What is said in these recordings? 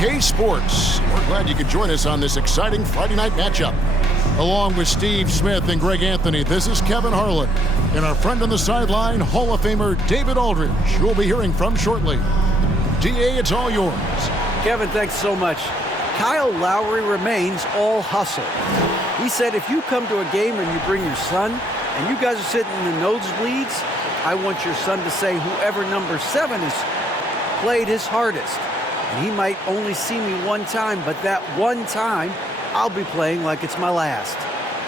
2K Sports. We're glad you could join us on this exciting Friday night matchup. Along with Steve Smith and Greg Anthony, this is Kevin Harlan and our friend on the sideline, Hall of Famer David Aldridge, who we'll be hearing from shortly. DA, it's all yours. Kevin, thanks so much. Kyle Lowry remains all hustle. He said if you come to a game and you bring your son and you guys are sitting in the nosebleeds, I want your son to say whoever number 7 is played his hardest. And he might only see me one time, but that one time, I'll be playing like it's my last.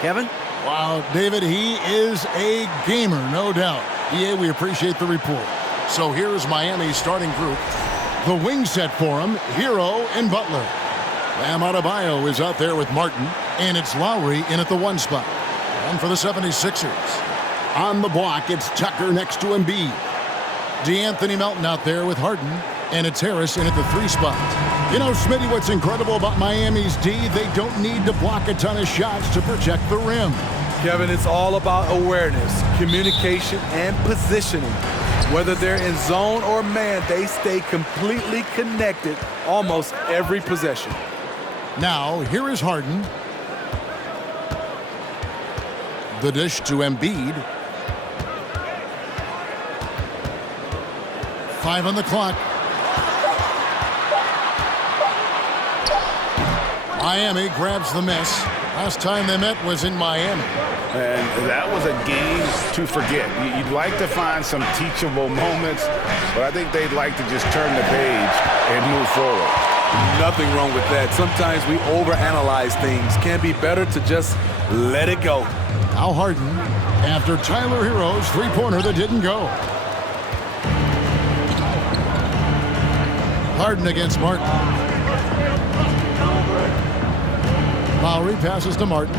Kevin? Wow, David, he is a gamer, no doubt. EA, we appreciate the report. So here's Miami's starting group. The wing set for him, Hero and Butler. Bam Adebayo is out there with Martin, and it's Lowry in at the 1 spot. And for the 76ers, on the block, it's Tucker next to Embiid. DeAnthony Melton out there with Harden, and it's Harris in at the 3 spot. You know, Smitty, what's incredible about Miami's D, they don't need to block a ton of shots to protect the rim. Kevin, it's all about awareness, communication, and positioning. Whether they're in zone or man, they stay completely connected almost every possession. Now, here is Harden. The dish to Embiid. 5 on the clock. Miami grabs the miss. Last time they met was in Miami. And that was a game to forget. You'd like to find some teachable moments, but I think they'd like to just turn the page and move forward. Nothing wrong with that. Sometimes we overanalyze things. Can be better to just let it go. Now Harden, after Tyler Hero's three-pointer that didn't go. Harden against Martin. Lowry passes to Martin.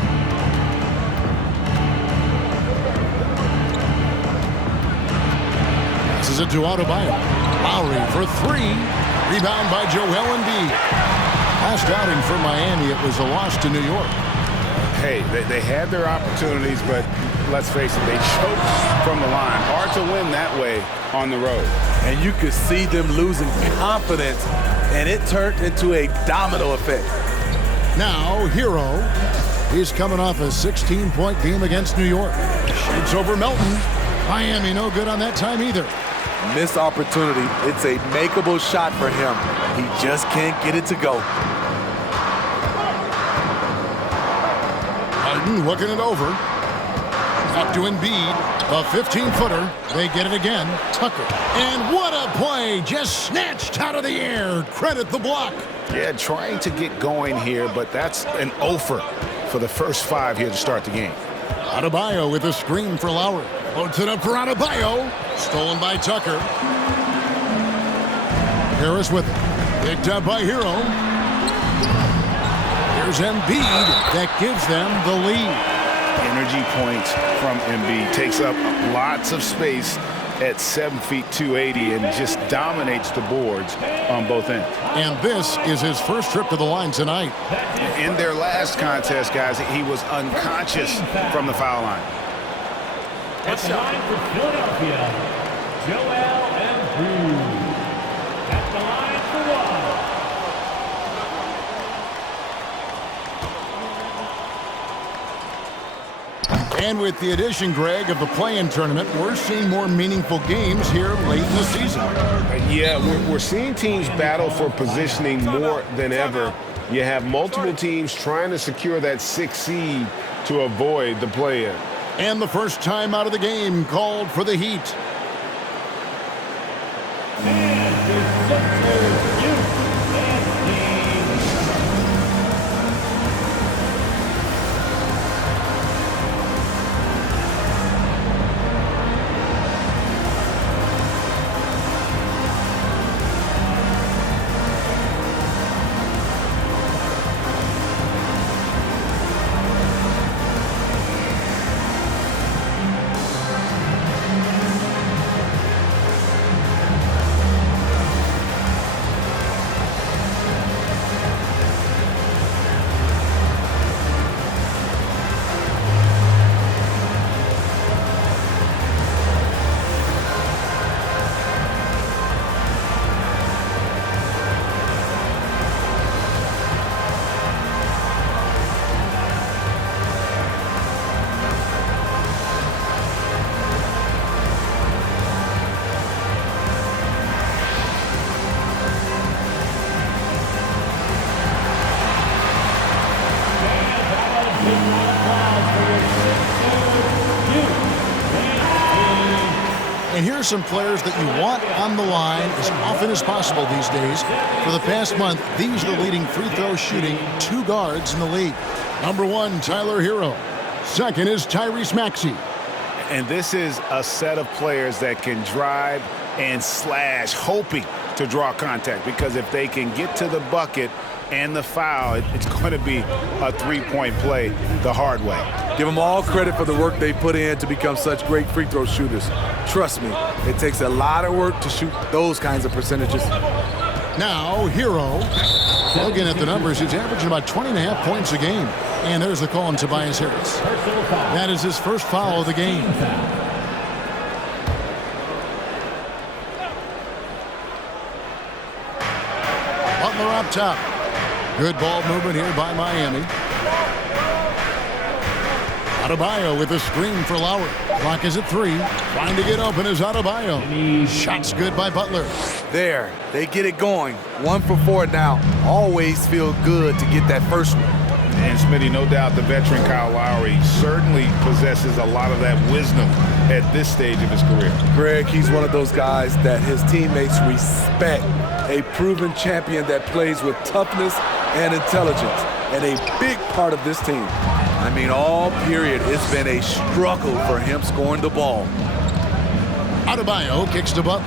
Passes it to Adebayo. Lowry for 3. Rebound by Joel Embiid. Last outing for Miami, it was a loss to New York. Hey, they had their opportunities, but let's face it, they choked from the line. Hard to win that way on the road. And you could see them losing confidence, and it turned into a domino effect. Now, Hero. He's coming off a 16-point game against New York. Shoots over Melton. Miami no good on that time either. Missed opportunity. It's a makeable shot for him. He just can't get it to go. Harden looking it over. Back to Embiid. A 15-footer. They get it again. Tucker. And what a play. Just snatched out of the air. Credit the block. Yeah, trying to get going here, but that's an offer for the first 5 here to start the game. Adebayo with a screen for Lowry. Loads it up for Adebayo. Stolen by Tucker. Harris with it. Picked up by Hero. Here's Embiid. That gives them the lead. Energy points from Embiid. Takes up lots of space at 7 feet 280 and just dominates the boards on both ends. And this is his first trip to the line tonight. In their last contest, guys, he was unconscious from the foul line. At the line for Philadelphia, Joel Embiid. At the line for 1. And with the addition, Greg, of the play-in tournament, we're seeing more meaningful games here late in the season. Yeah, we're seeing teams battle for positioning more than ever. You have multiple teams trying to secure that 6th seed to avoid the play-in. And the first time out of the game called for the Heat. here's some players that you want on the line as often as possible these days. For the past month, these are the leading free throw shooting 2 guards in the league. Number 1, Tyler Hero. Second is Tyrese Maxey. And this is a set of players that can drive and slash, hoping to draw contact, because if they can get to the bucket and the foul, it's going to be a 3-point play the hard way. Give them all credit for the work they put in to become such great free throw shooters. Trust me, it takes a lot of work to shoot those kinds of percentages. Now, Hero. Looking at the numbers, he's averaging about 20.5 points a game. And there's the call on Tobias Harris. That is his first foul of the game. Butler up top. Good ball movement here by Miami. Adebayo with a screen for Lowry. Clock is at 3. Trying to get open is Adebayo. Shots good by Butler. There, they get it going. 1 for 4 now. Always feel good to get that first one. And Smitty, no doubt the veteran Kyle Lowry certainly possesses a lot of that wisdom at this stage of his career. Greg, he's one of those guys that his teammates respect. A proven champion that plays with toughness and intelligence. And a big part of this team. I mean, all period, it's been a struggle for him scoring the ball. Adebayo kicks to Butler.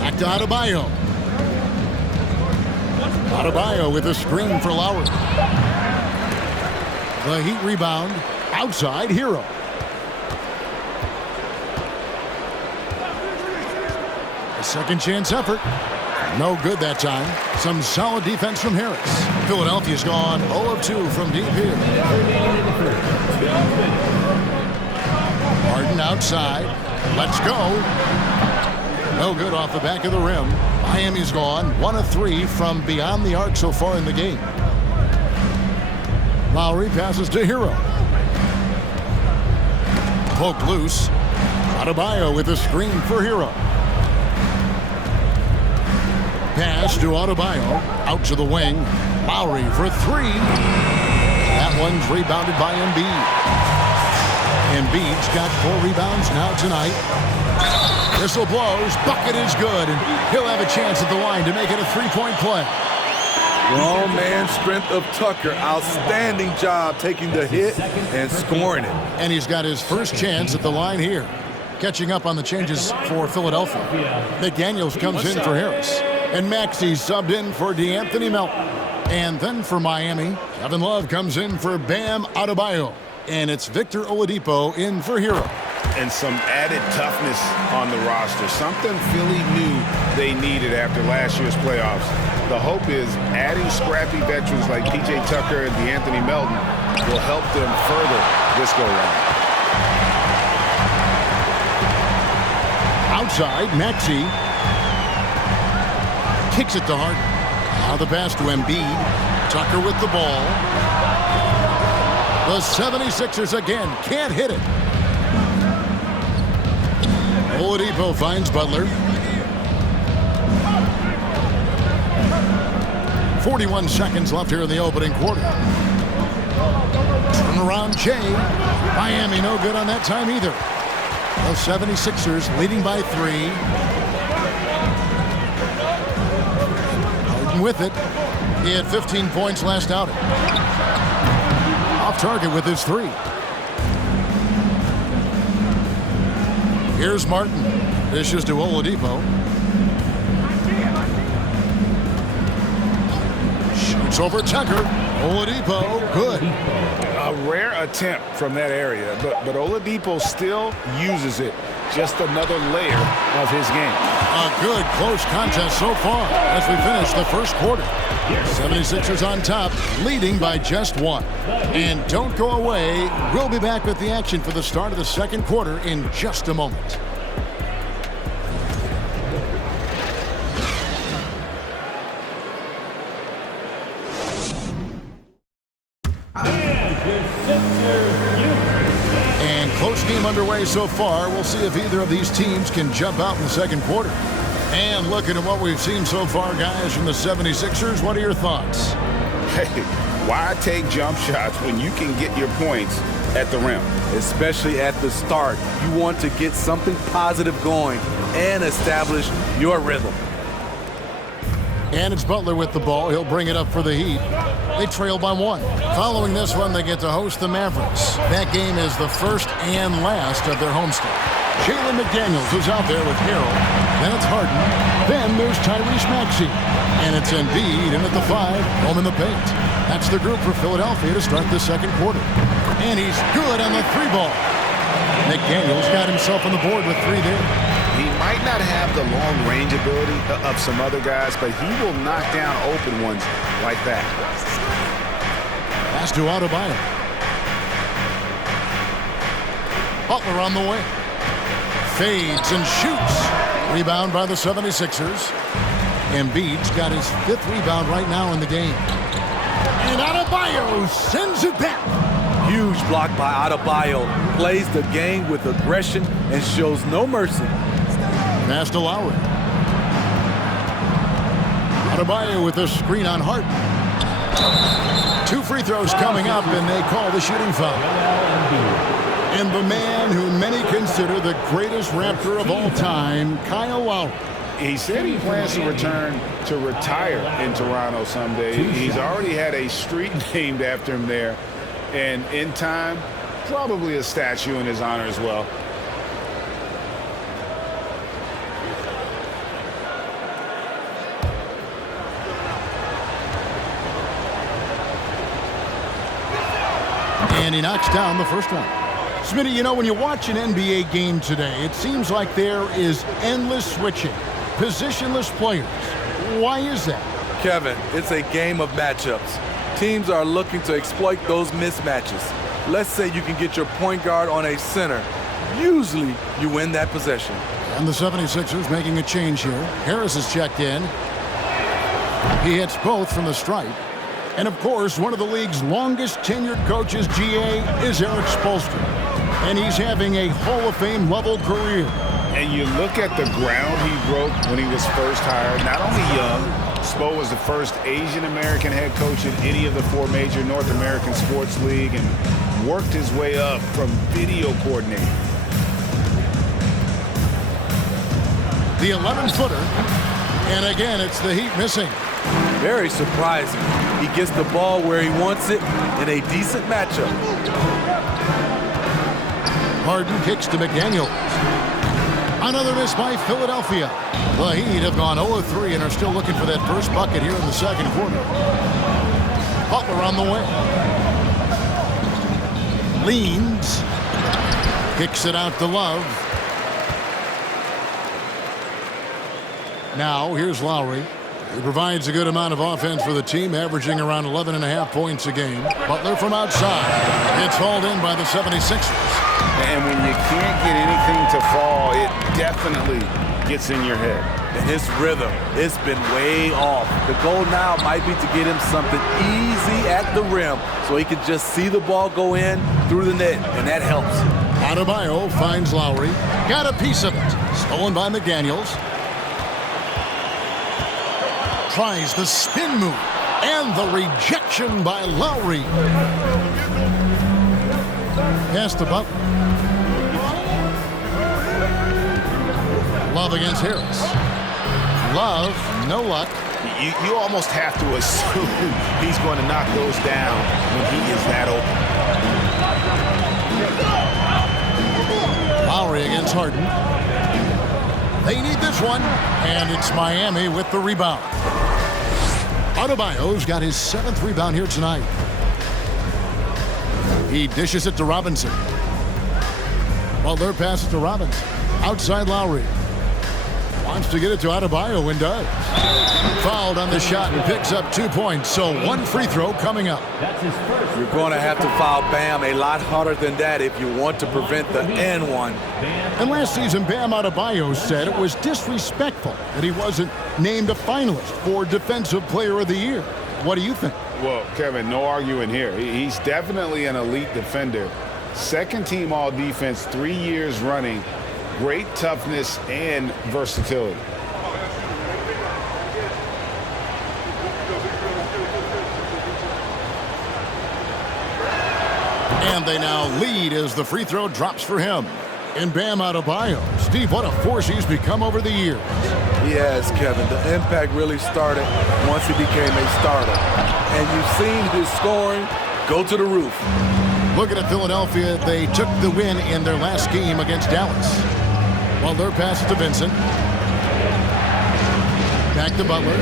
Back to Adebayo. Adebayo with a screen for Lowry. The Heat rebound. Outside, Hero. A second chance effort. No good that time. Some solid defense from Harris. Philadelphia's gone 0 of 2 from deep here. Harden outside. Let's go. No good off the back of the rim. Miami's gone 1 of 3 from beyond the arc so far in the game. Lowry passes to Hero. Poke loose. Adebayo with a screen for Hero. Pass to Adebayo. Out to the wing. Lowry for 3. That one's rebounded by Embiid. Embiid's got 4 rebounds now tonight. Whistle blows. Bucket is good. And he'll have a chance at the line to make it a 3-point play. Grown man strength of Tucker. Outstanding job taking the hit and scoring it. And he's got his first chance at the line here. Catching up on the changes for Philadelphia. McDaniels comes in for Harris. And Maxey subbed in for DeAnthony Melton. And then for Miami, Kevin Love comes in for Bam Adebayo. And it's Victor Oladipo in for Hero. And some added toughness on the roster. Something Philly knew they needed after last year's playoffs. The hope is adding scrappy veterans like P.J. Tucker and DeAnthony Melton will help them further this go-round. Outside, Maxey kicks it to Harden. Now the pass to Embiid. Tucker with the ball. The 76ers again can't hit it. Oladipo finds Butler. 41 seconds left here in the opening quarter. Turnaround Jay. Miami no good on that time either. The 76ers leading by 3. Harden with it. He had 15 points last outing. Off target with his 3. Here's Martin. Dishes to Oladipo. Shoots over Tucker. Oladipo, good. A rare attempt from that area, but Oladipo still uses it. Just another layer of his game. A good close contest so far as we finish the first quarter. 76ers on top, leading by just 1. And don't go away. We'll be back with the action for the start of the second quarter in just a moment. And close game underway so far. We'll see if either of these teams can jump out in the second quarter. And looking at what we've seen so far, guys, from the 76ers, what are your thoughts? Hey, why take jump shots when you can get your points at the rim. Especially at the start. You want to get something positive going and establish your rhythm. And it's Butler with the ball. He'll bring it up for the Heat. They trail by 1. Following this one, they get to host the Mavericks. That game is the first and last of their homestand. Jalen McDaniels is out there with Harrell. Then it's Harden. Then there's Tyrese Maxey. And it's Embiid in at the 5, home in the paint. That's the group for Philadelphia to start the second quarter. And he's good on the 3-ball. McDaniels got himself on the board with 3 there. He might not have the long-range ability of some other guys, but he will knock down open ones like that. Pass to Adebayo. Butler on the wing. Fades and shoots. Rebound by the 76ers. Embiid's got his 5th rebound right now in the game. And Adebayo sends it back. Huge block by Adebayo. Plays the game with aggression and shows no mercy. Pass to Lowry. Adebayo with a screen on Harden. 2 free throws coming up, and they call the shooting foul. And the man who many consider the greatest Raptor of all time, Kyle Lowry. He said he plans to return to retire in Toronto someday. He's already had a street named after him there. And in time, probably a statue in his honor as well. And he knocks down the first one. Smitty, you know, when you watch an NBA game today, it seems like there is endless switching, positionless players. Why is that? Kevin, it's a game of matchups. Teams are looking to exploit those mismatches. Let's say you can get your point guard on a center. Usually, you win that possession. And the 76ers making a change here. Harris is checked in. He hits both from the stripe. And, of course, one of the league's longest tenured coaches, GA, is Eric Spoelstra. And he's having a Hall of Fame level career. And you look at the ground he broke when he was first hired. Not only young, Spo was the first Asian-American head coach in any of the 4 major North American sports league and worked his way up from video coordinator. The 11-footer. And, again, it's the Heat missing. Very surprising. He gets the ball where he wants it in a decent matchup. Harden kicks to McDaniels. Another miss by Philadelphia. The Heat have gone 0-3 and are still looking for that first bucket here in the second quarter. Butler on the way. Leans. Kicks it out to Love. Now here's Lowry. He provides a good amount of offense for the team, averaging around 11.5 points a game. Butler from outside. It's hauled in by the 76ers. And when you can't get anything to fall, it definitely gets in your head. And his rhythm, it's been way off. The goal now might be to get him something easy at the rim so he can just see the ball go in through the net, and that helps. Adebayo finds Lowry. Got a piece of it. Stolen by McDaniels. Tries the spin move. And the rejection by Lowry. Pass to Butler. Love against Harris. Love, no luck. You almost have to assume he's going to knock those down when he is that open. Lowry against Harden. They need this one. And it's Miami with the rebound. Adebayo's got his 7th rebound here tonight. He dishes it to Robinson. Butler passes to Robinson. Outside Lowry. Wants to get it to Adebayo and does. Fouled on the shot and picks up 2 points. So 1 free throw coming up. That's his first. You're going to have to foul Bam a lot harder than that if you want to prevent the and one. And last season, Bam Adebayo said it was disrespectful that he wasn't named a finalist for Defensive Player of the Year. What do you think? Well, Kevin, no arguing here. He's definitely an elite defender. Second team all defense 3 years running. Great toughness and versatility. And they now lead as the free throw drops for him. And Bam Adebayo. Steve, what a force he's become over the years. Yes, Kevin. The impact really started once he became a starter. And you've seen his scoring go to the roof. Looking at Philadelphia, they took the win in their last game against Dallas. Butler passes to Vincent. Back to Butler.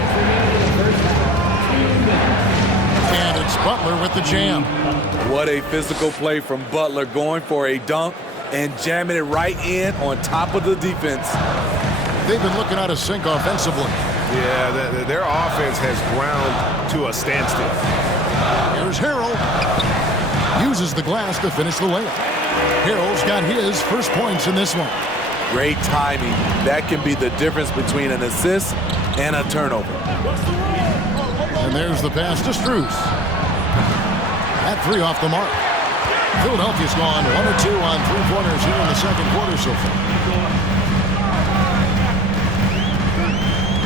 And it's Butler with the jam. What a physical play from Butler, going for a dunk and jamming it right in on top of the defense. They've been looking out of sync offensively. Yeah, their offense has ground to a standstill. Here's Harrell. Uses the glass to finish the layup. Harrell's got his first points in this one. Great timing. That can be the difference between an assist and a turnover. And there's the pass to Strus. That three off the mark. Philadelphia's gone 1 or 2 on three-pointers here in the second quarter so far.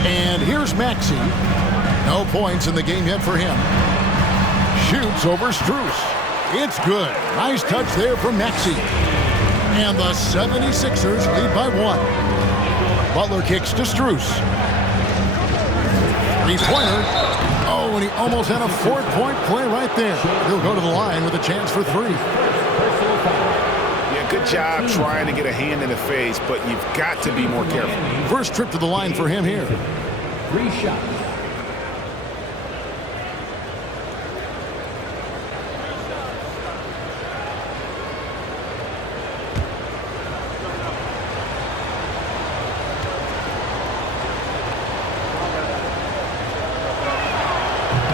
And here's Maxey. No points in the game yet for him. Shoots over Strus. It's good. Nice touch there from Maxey. And the 76ers lead by 1. Butler kicks to Strus. Three-pointer. Oh, and he almost had a 4-point play right there. He'll go to the line with a chance for 3. Yeah, good job trying to get a hand in the face, but you've got to be more careful. First trip to the line for him here. 3 shots.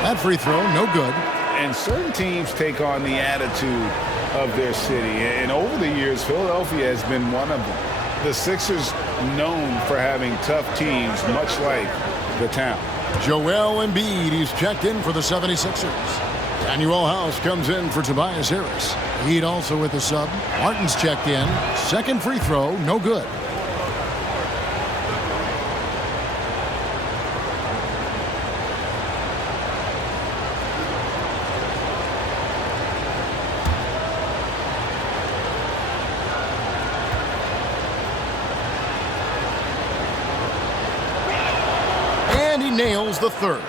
That free throw, no good. And certain teams take on the attitude of their city. And over the years, Philadelphia has been one of them. The Sixers known for having tough teams, much like the town. Joel Embiid, he's checked in for the 76ers. Daniel House comes in for Tobias Harris. Heat also with the sub. Martin's checked in. Second free throw, no good. Nails the third.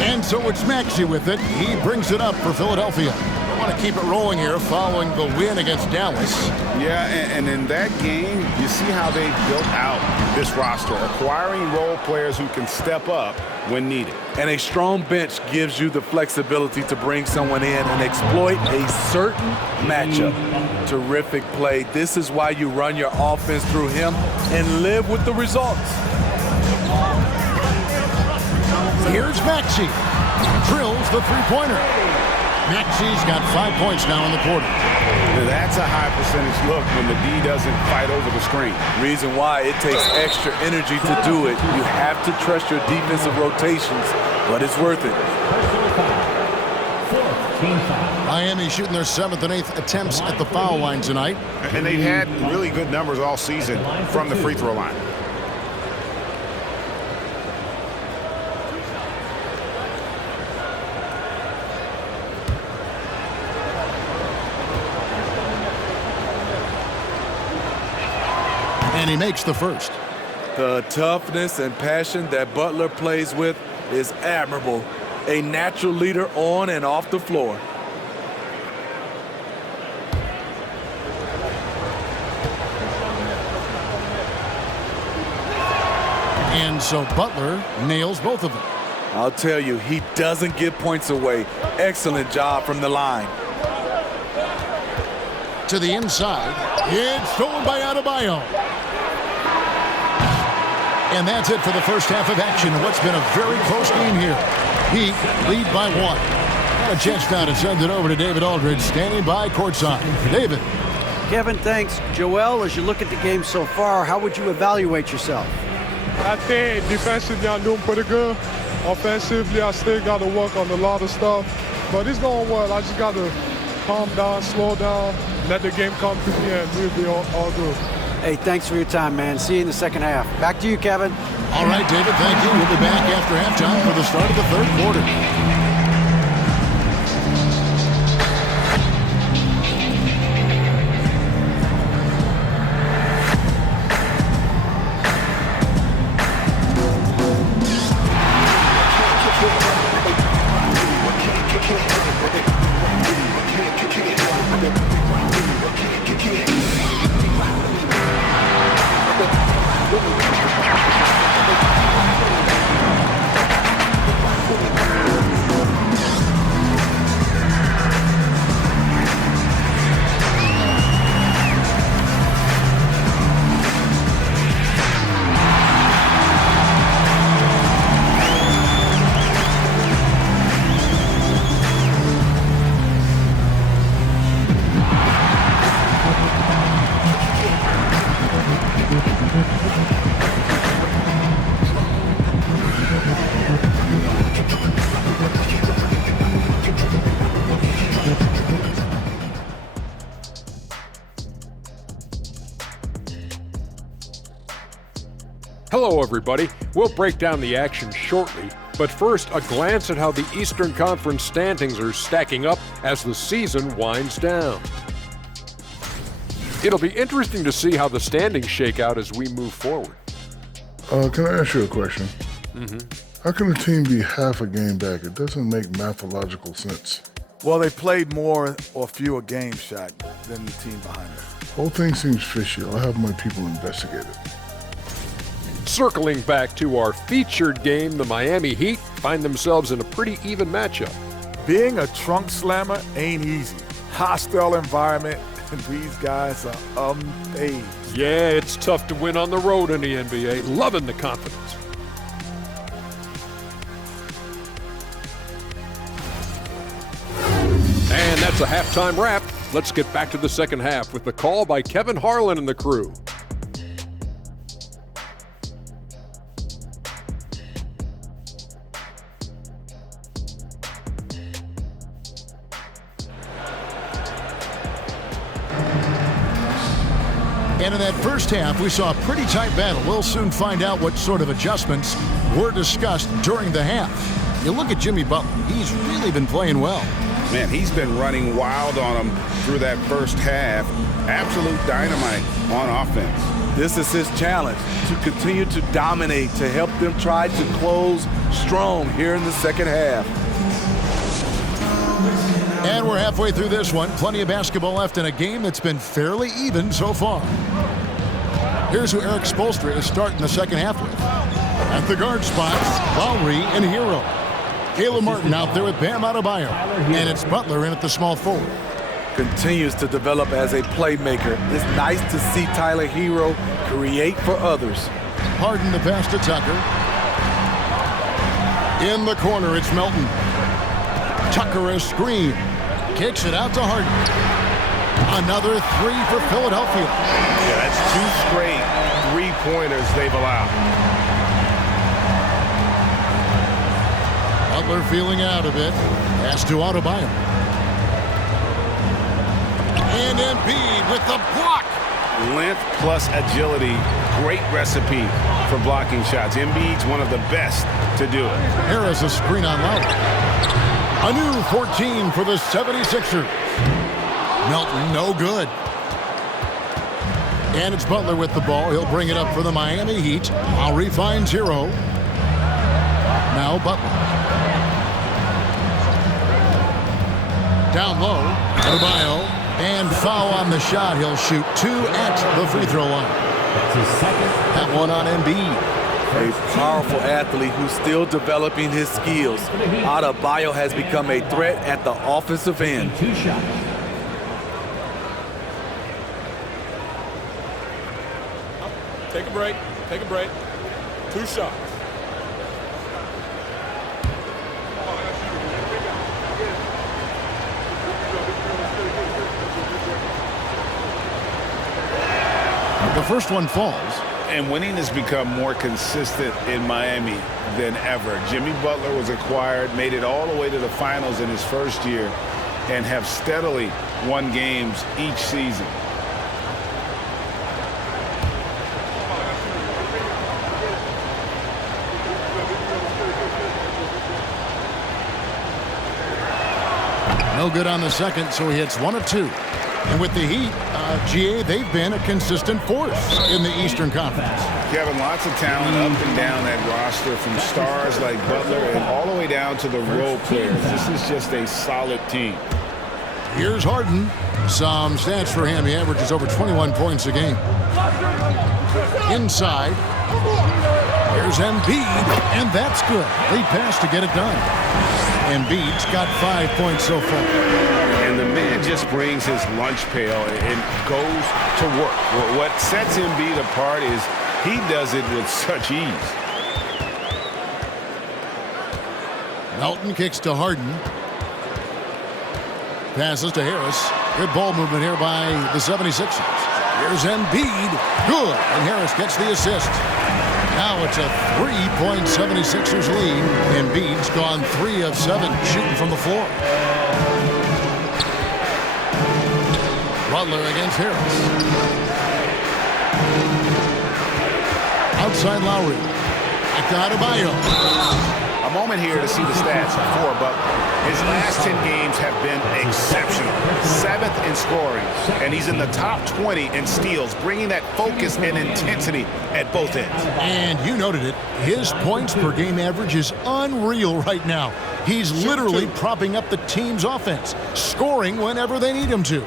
And so it's Maxey with it. He brings it up for Philadelphia. They want to keep it rolling here following the win against Dallas. Yeah, and in that game, you see how they built out this roster, acquiring role players who can step up when needed. And a strong bench gives you the flexibility to bring someone in and exploit a certain matchup. Terrific play. This is why you run your offense through him and live with the results. Here's Maxey. Drills the three-pointer. Maxey's got 5 points now in the quarter. That's a high percentage look when the D doesn't fight over the screen. Reason why it takes extra energy to do it. You have to trust your defensive rotations, but it's worth it. Miami shooting their 7th and 8th attempts at the foul line tonight. And they've had really good numbers all season from the free throw line. And he makes the first. The toughness and passion that Butler plays with is admirable. A natural leader on and off the floor. And so Butler nails both of them. I'll tell you, he doesn't give points away. Excellent job from the line. To the inside. It's stolen by Adebayo. And that's it for the first half of action in what's been a very close game here. Heat lead by 1. Got a chance now to send it over to David Aldridge, standing by courtside. David. Kevin, thanks. Joel, as you look at the game so far, how would you evaluate yourself? I think defensively I'm doing pretty good. Offensively, I still got to work on a lot of stuff. But it's going well. I just got to calm down, slow down, let the game come to me, and we'll be all good. Hey, thanks for your time, man. See you in the second half. Back to you, Kevin. All right, David, thank you. We'll be back after halftime for the start of the third quarter. Hello, everybody. We'll break down the action shortly, but first, a glance at how the Eastern Conference standings are stacking up as the season winds down. It'll be interesting to see how the standings shake out as we move forward. Can I ask you a question? How can a team be half a game back? It doesn't make mathological sense. Well, they played more or fewer games, Shaq, than the team behind them. Whole thing seems fishy. I'll have my people investigate it. Circling back to our featured game, the Miami Heat find themselves in a pretty even matchup. Being a trunk slammer ain't easy. Hostile environment, and these guys are unfazed. Yeah, it's tough to win on the road in the NBA. Loving the confidence. And that's a halftime wrap. Let's get back to the second half with the call by Kevin Harlan and the crew. And in that first half, we saw a pretty tight battle. We'll soon find out what sort of adjustments were discussed during the half. You look at Jimmy Butler. He's really been playing well. Man, he's been running wild on them through that first half. Absolute dynamite on offense. This is his challenge, to continue to dominate, to help them try to close strong here in the second half. And we're halfway through this one. Plenty of basketball left in a game that's been fairly even so far. Here's who Eric Spoelstra is starting the second half with. At the guard spots, Lowry and Hero. Caleb Martin out there with Bam Adebayo. And it's Butler in at the small forward. Continues to develop as a playmaker. It's nice to see Tyler Hero create for others. Harden the pass to Tucker. In the corner, it's Melton. Tucker a screen. Kicks it out to Harden. Another three for Philadelphia. Yeah, that's two straight three-pointers they've allowed. Butler feeling out a bit. Pass to Adebayo. And Embiid with the block. Length plus agility, great recipe for blocking shots. Embiid's one of the best to do it. Harris a screen on Lowry. A new 14 for the 76ers. Melton, no good. And it's Butler with the ball. He'll bring it up for the Miami Heat. Lowry finds Hero. Now Butler. Down low, Adebayo. And foul on the shot. He'll shoot two at the free throw line. That's his second. That one on Embiid. A powerful athlete who's still developing his skills. Adebayo has become a threat at the offensive end. Two shots. Take a break. Take a break. 2 shots. The first one falls. And winning has become more consistent in Miami than ever. Jimmy Butler was acquired, made it all the way to the finals in his first year, and have steadily won games each season. No good on the second, so he hits 1 of 2. And with the Heat, GA, they've been a consistent force in the Eastern Conference. Kevin, lots of talent up and down that roster, from stars like Butler and all the way down to the role players. This is just a solid team. Here's Harden. Some stats for him. He averages over 21 points a game. Inside. Here's Embiid, and that's good. Lead pass to get it done. Embiid's got 5 points so far. And the man just brings his lunch pail and goes to work. What sets Embiid apart is he does it with such ease. Melton kicks to Harden. Passes to Harris. Good ball movement here by the 76ers. Here's Embiid. Good. And Harris gets the assist. Now it's a 3-point 76ers lead. Embiid's gone 3 of 7 shooting from the floor. Butler against Harris. outside Lowry. Back to Adebayo. A moment here to see the stats for Butler. His last 10 games have been exceptional. 7th in scoring, and he's in the top 20 in steals, bringing that focus and intensity at both ends. And you noted it. His points per game average is unreal right now. He's literally propping up the team's offense, scoring whenever they need him to.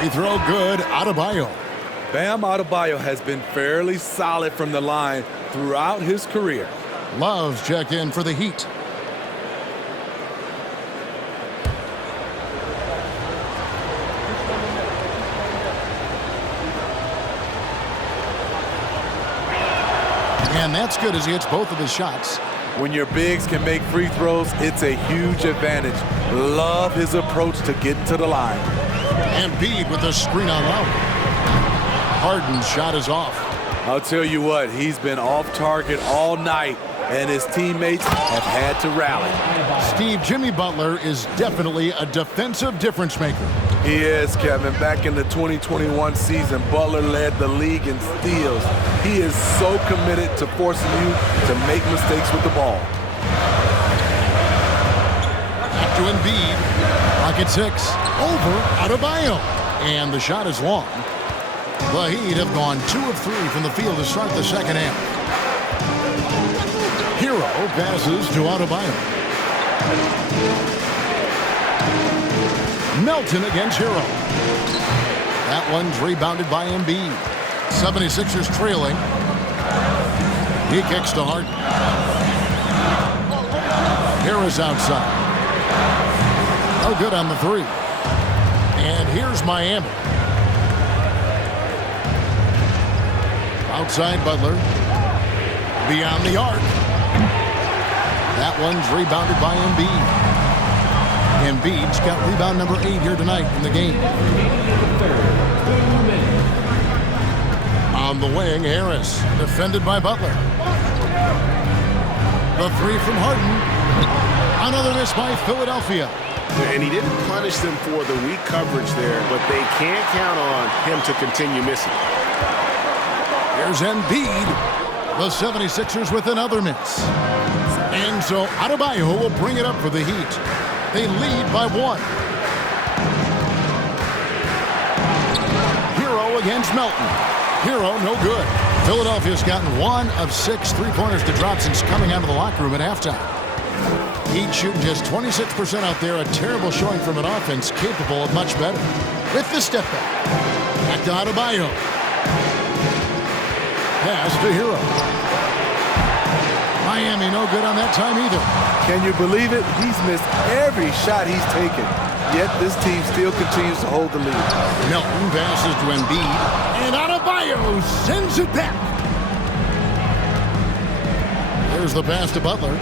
Free throw good, Adebayo. Bam Adebayo has been fairly solid from the line throughout his career. Loves check in for the Heat. And that's good as he hits both of his shots. When your bigs can make free throws, it's a huge advantage. Love his approach to getting to the line. Embiid with a screen on Lowry. Harden's shot is off. I'll tell you what, he's been off target all night, and his teammates have had to rally. Steve, Jimmy Butler is definitely a defensive difference maker. He is, Kevin. Back in the 2021 season, Butler led the league in steals. He is so committed to forcing you to make mistakes with the ball. Back to Embiid. Pocket 6. Over Adebayo. And the shot is long. The Heat have gone 2 of 3 from the field to start the second half. Hero passes to Adebayo. Melton against Hero. That one's rebounded by Embiid. 76ers trailing. He kicks to Harden. Harris outside. No good on the 3. And here's Miami. Outside Butler. Beyond the arc. That one's rebounded by Embiid. Embiid's got rebound number 8 here tonight in the game. On the wing, Harris, defended by Butler. The 3 from Harden. Another miss by Philadelphia. And he didn't punish them for the weak coverage there, but they can't count on him to continue missing. Here's Embiid. The 76ers with another miss. And so Adebayo will bring it up for the Heat. They lead by 1. Hero against Melton. Hero, no good. Philadelphia's gotten 1 of 6 three-pointers to drop since coming out of the locker room at halftime. Heat shooting just 26% out there. A terrible showing from an offense capable of much better. With the step back. Back to Adebayo. Pass to Hero. Miami no good on that time either. Can you believe it? He's missed every shot he's taken. Yet this team still continues to hold the lead. Melton passes to Embiid. And Adebayo sends it back. There's the pass to Butler.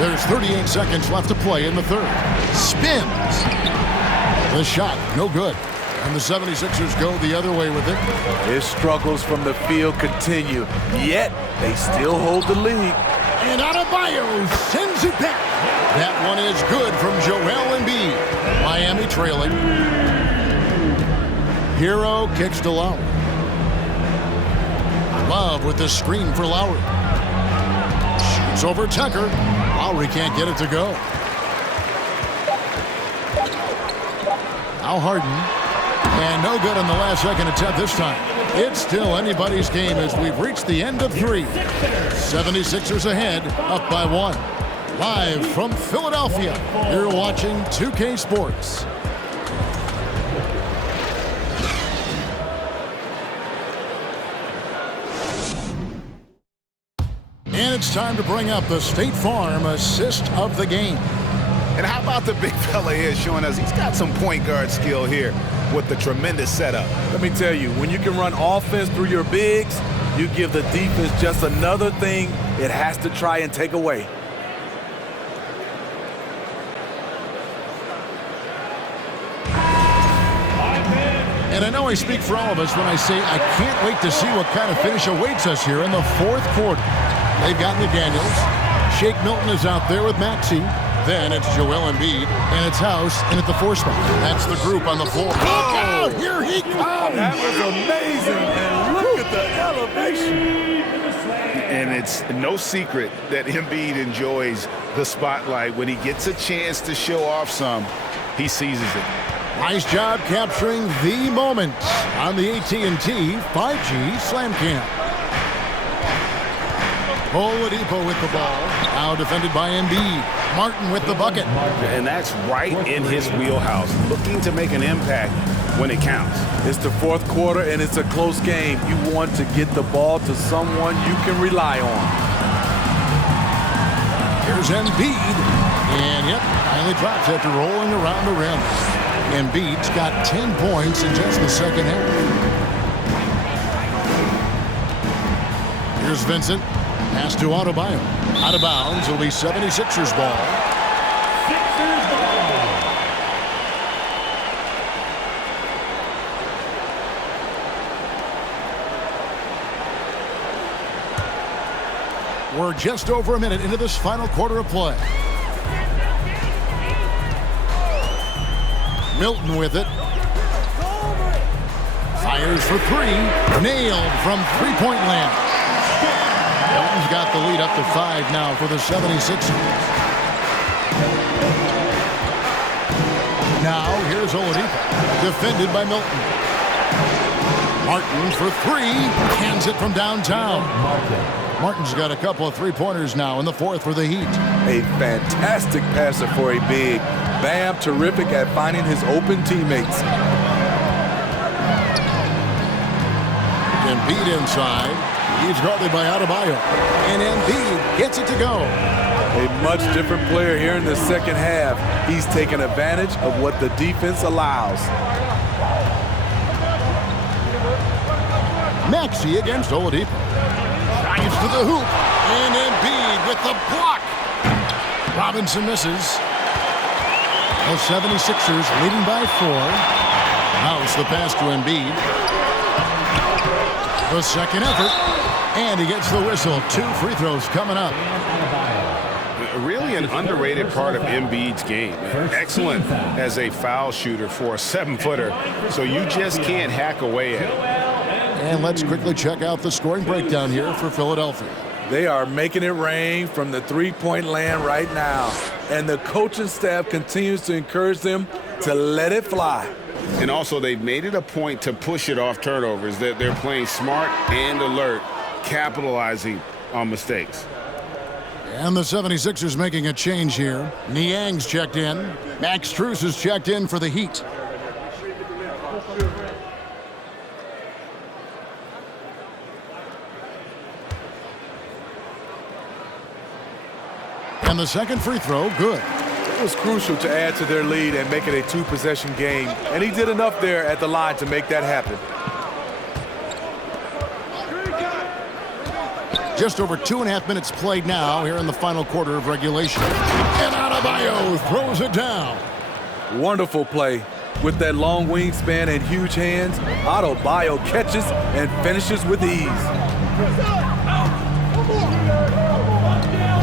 There's 38 seconds left to play in the third. Spins. The shot, no good. And the 76ers go the other way with it. His struggles from the field continue, yet they still hold the lead. And Adebayo sends it back. That one is good from Joel Embiid. Miami trailing. Hero kicks to Lowry. Love with the screen for Lowry. Shoots over Tucker. Lowry can't get it to go. Now Harden. And no good on the last second attempt this time. It's still anybody's game as we've reached the end of 3. 76ers ahead, up by 1. Live from Philadelphia, you're watching 2K Sports. And it's time to bring up the State Farm assist of the game. And how about the big fella here showing us he's got some point guard skill here with the tremendous setup. Let me tell you, when you can run offense through your bigs, you give the defense just another thing it has to try and take away. And I know I speak for all of us when I say I can't wait to see what kind of finish awaits us here in the fourth quarter. They've got McDaniels. Shake Milton is out there with Maxey. Then it's Joel Embiid, and it's House in at the 4 spot. That's the group on the floor. Look out! Here he comes! That was amazing, and look at the elevation. And it's no secret that Embiid enjoys the spotlight. When he gets a chance to show off some, he seizes it. Nice job capturing the moment on the AT&T 5G Slam Cam. Oladipo with the ball. Now defended by Embiid. Martin with the bucket. And that's right in his wheelhouse. Looking to make an impact when it counts. It's the 4th quarter, and it's a close game. You want to get the ball to someone you can rely on. Here's Embiid. And, yep, finally drops after rolling around the rim. Embiid's got 10 points in just the second half. Here's Vincent. Pass to Adebayo. Out of bounds. It'll be 76ers ball. Sixers ball. We're just over a minute into this final quarter of play. Milton with it. Fires for 3. Nailed from three-point land. Milton's got the lead up to 5 now for the 76ers. Now here's Oladipo. Defended by Milton. Martin for 3. Hands it from downtown. Martin's got a couple of three-pointers now in the 4th for the Heat. A fantastic passer for a big. Bam, terrific at finding his open teammates. Embiid inside. He's guarded by Adebayo. And Embiid gets it to go. A much different player here in the second half. He's taken advantage of what the defense allows. Maxey against Oladipo. Drives to the hoop. And Embiid with the block. Robinson misses. The 76ers leading by 4. House the pass to Embiid. The second effort. And he gets the whistle. 2 free throws coming up. Really an underrated part of Embiid's game. Excellent as a foul shooter for a 7-footer. So you just can't hack away at it. And let's quickly check out the scoring breakdown here for Philadelphia. They are making it rain from the three-point land right now. And the coaching staff continues to encourage them to let it fly. And also, they've made it a point to push it off turnovers. That they're playing smart and alert, capitalizing on mistakes. And the 76ers making a change here. Niang's checked in. Max Strus is checked in for the Heat. And the second free throw, good. It was crucial to add to their lead and make it a 2-possession game. And he did enough there at the line to make that happen. Just over 2.5 minutes played now here in the final quarter of regulation. And Adebayo throws it down. Wonderful play. With that long wingspan and huge hands, Adebayo catches and finishes with ease.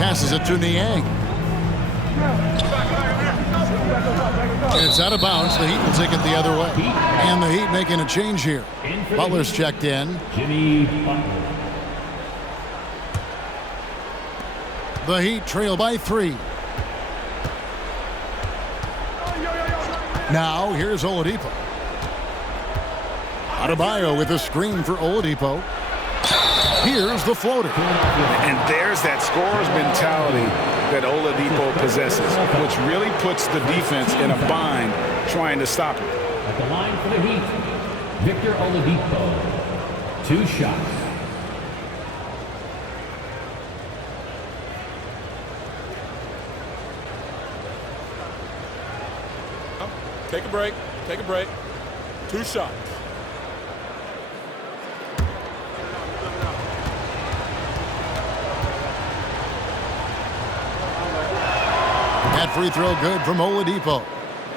Passes it to Niang. It's out of bounds. The Heat will take it the other way. And the Heat making a change here. Butler's checked in. Jimmy Butler. The Heat trail by 3. Now here's Oladipo. Adebayo with a screen for Oladipo. Here's the floater. And there's that scorer's mentality that Oladipo possesses, which really puts the defense in a bind trying to stop him. At the line for the Heat, Victor Oladipo. 2 shots. Take a break. Take a break. 2 shots. That free throw good from Oladipo.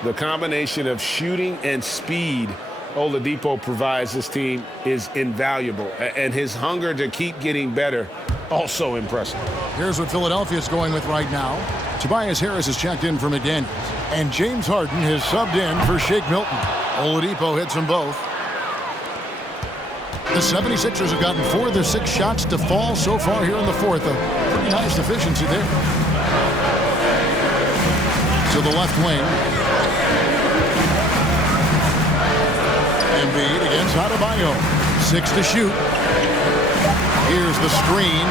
The combination of shooting and speed Oladipo provides this team is invaluable. And his hunger to keep getting better Also impressive. Here's what Philadelphia's going with right now. Tobias Harris has checked in for McDaniels. And James Harden has subbed in for Shake Milton. Oladipo hits them both. The 76ers have gotten 4 of their 6 shots to fall so far here in the fourth. A pretty nice efficiency there. To the left wing. Embiid against Adebayo. 6 to shoot. Here's the screen.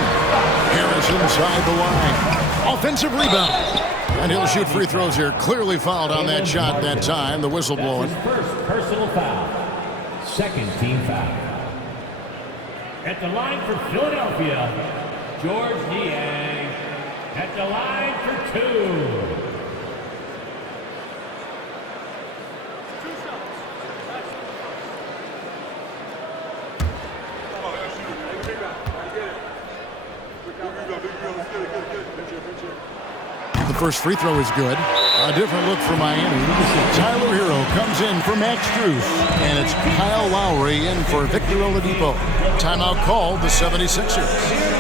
Harris inside the line. Offensive rebound. And he'll shoot free throws here. Clearly fouled on that shot that time. The whistle blowing. First personal foul. Second team foul. At the line for Philadelphia, George Niang. At the line for 2. The first free throw is good. A different look for Miami. Tyler Hero comes in for Max Strus. And it's Kyle Lowry in for Victor Oladipo. Timeout called the 76ers.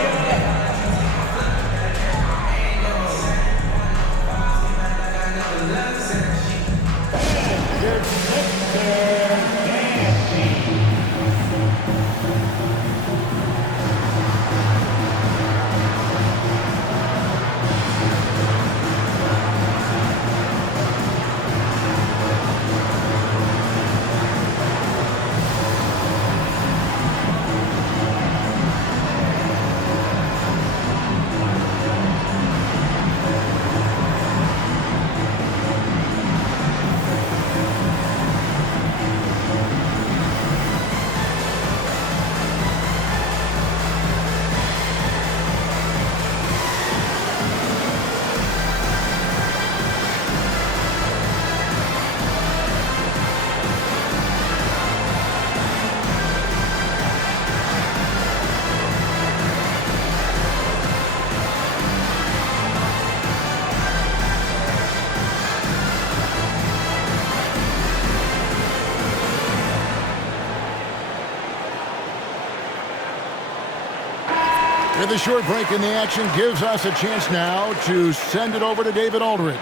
With a short break in the action gives us a chance now to send it over to David Aldridge.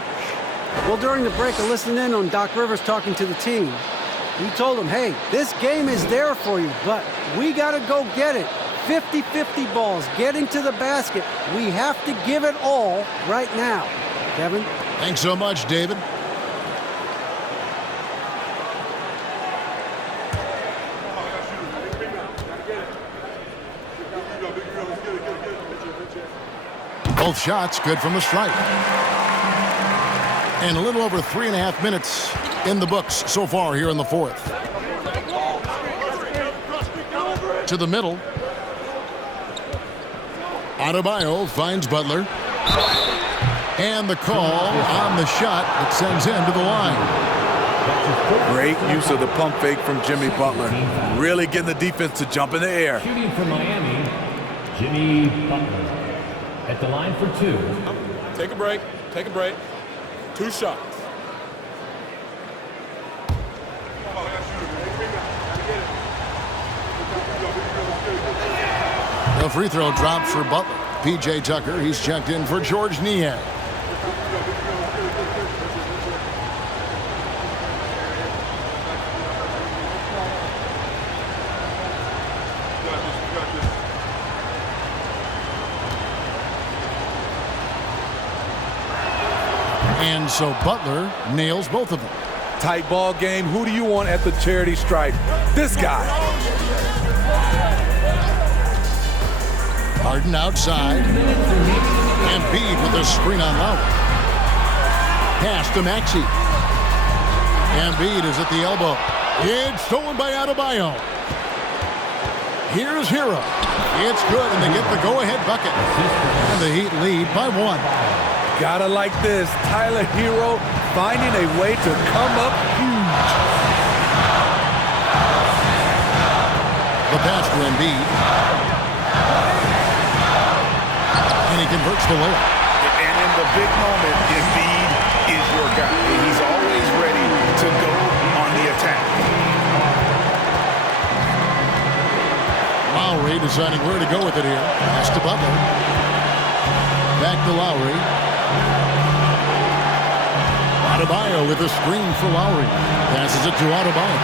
Well, during the break, I listened in on Doc Rivers talking to the team. He told them, hey, this game is there for you, but we got to go get it. 50-50 balls, getting to the basket. We have to give it all right now. Kevin? Thanks so much, David. Both shots good from the stripe. And a little over 3.5 minutes in the books so far here in the fourth. To the middle. Adebayo finds Butler. And the call on the shot that sends him to the line. Great use of the pump fake from Jimmy Butler. Really getting the defense to jump in the air. Shooting for Miami, Jimmy Butler. At the line for 2. Take a break. Take a break. 2 shots. The free throw drops for Butler. P.J. Tucker, he's checked in for George Niang. And so Butler nails both of them. Tight ball game. Who do you want at the charity stripe? This guy. Harden outside. Embiid with a screen on Lowry. Pass to Maxey. Embiid is at the elbow. It's stolen by Adebayo. Here's Hero. It's good, and they get the go-ahead bucket. And the Heat lead by 1. Gotta like this. Tyler Hero finding a way to come up huge. The pass to Embiid. And he converts the layup. And in the big moment, Embiid is your guy. He's always ready to go on the attack. Lowry deciding where to go with it here. Pass to Butler. Back to Lowry. Adebayo with a screen for Lowry. Passes it to Adebayo.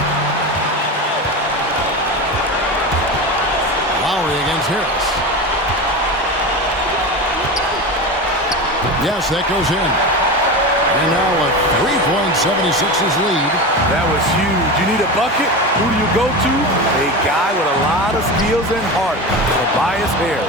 Lowry against Harris. Yes, that goes in. And now a 3-point 76ers lead. That was huge. You need a bucket? Who do you go to? A guy with a lot of skills and heart. Tobias Harris.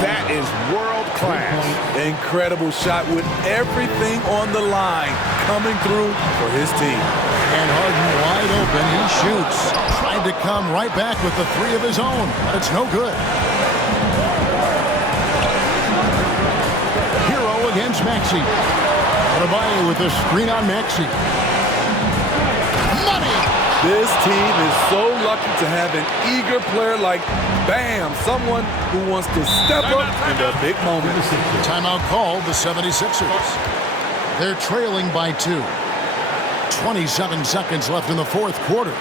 That is world class. Incredible shot with everything on the line coming through for his team. And Harden wide open. He shoots. Tried to come right back with the three of his own, but it's no good. Hero against Maxey. Adebayo with a screen on Maxey. Money! This team is so lucky to have an eager player like Bam, someone who wants to step up in the big moments. Timeout called the 76ers. They're trailing by 2. 27 seconds left in the fourth quarter.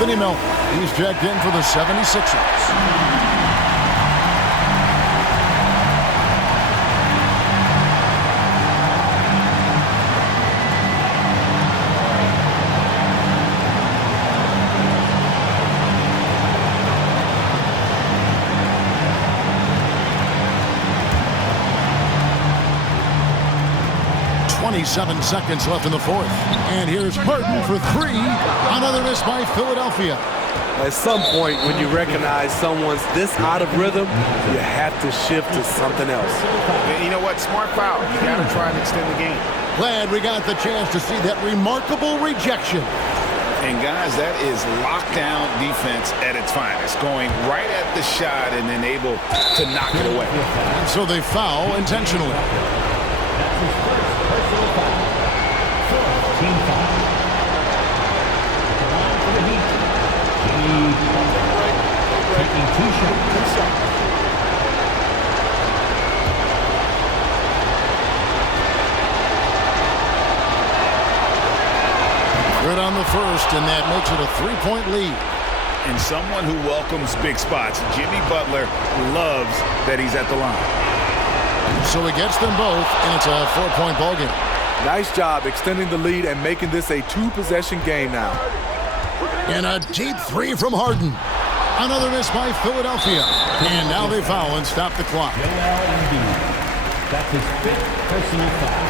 Anthony Melton. He's checked in for the 76ers. Seven seconds left in the fourth. And here's Harden for three. Another miss by Philadelphia. At some point, when you recognize someone's this out of rhythm, you have to shift to something else. And you know what? Smart foul. You got to try and extend the game. Glad we got the chance to see that remarkable rejection. And guys, that is lockdown defense at its finest. Going right at the shot and then able to knock it away. And so they foul intentionally. Team foul. The line for the Heat. Taking 2 shots. Good on the first, and that makes it a 3-point lead. And someone who welcomes big spots, Jimmy Butler, loves that he's at the line. So he gets them both, and it's a 4-point ballgame. Nice job extending the lead and making this a 2-possession game now. And a deep three from Harden. Another miss by Philadelphia. And now they foul and stop the clock. Joel Embiid. That's his 5th personal foul.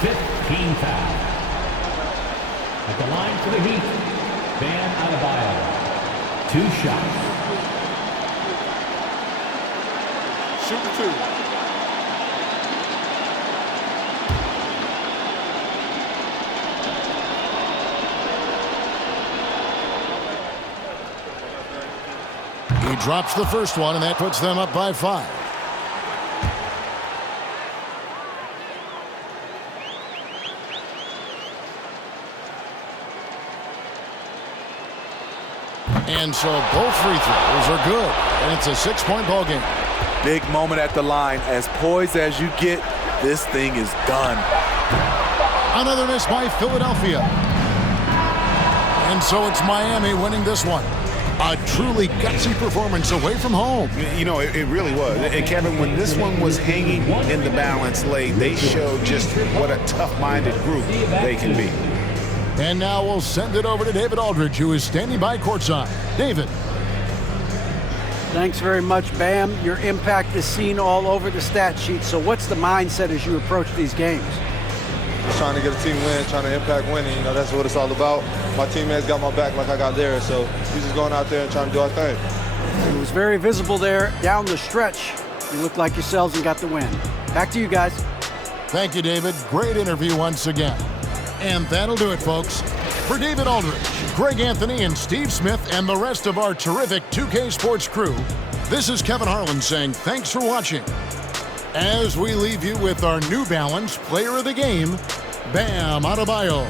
5th team foul. At the line for the Heat, Bam Adebayo. 2 shots. Shoot the 2. He drops the first one, and that puts them up by 5. And so both free throws are good, and it's a 6-point ball game. Big moment at the line. As poised as you get, this thing is done. Another miss by Philadelphia. And so it's Miami winning this one. A truly gutsy performance away from home. You know, it really was. And Kevin, when this one was hanging in the balance late, they showed just what a tough-minded group they can be. And now we'll send it over to David Aldridge, who is standing by courtside. David. Thanks very much, Bam. Your impact is seen all over the stat sheet. So what's the mindset as you approach these games? Just trying to get a team win, trying to impact winning. You know, that's what it's all about. My teammates got my back like I got theirs. So we're just going out there and trying to do our thing. It was very visible there down the stretch. You looked like yourselves and got the win. Back to you guys. Thank you, David. Great interview once again. And that'll do it, folks. For David Aldridge, Greg Anthony, and Steve Smith, and the rest of our terrific 2K Sports crew, this is Kevin Harlan saying thanks for watching. As we leave you with our New Balance Player of the Game, Bam Adebayo.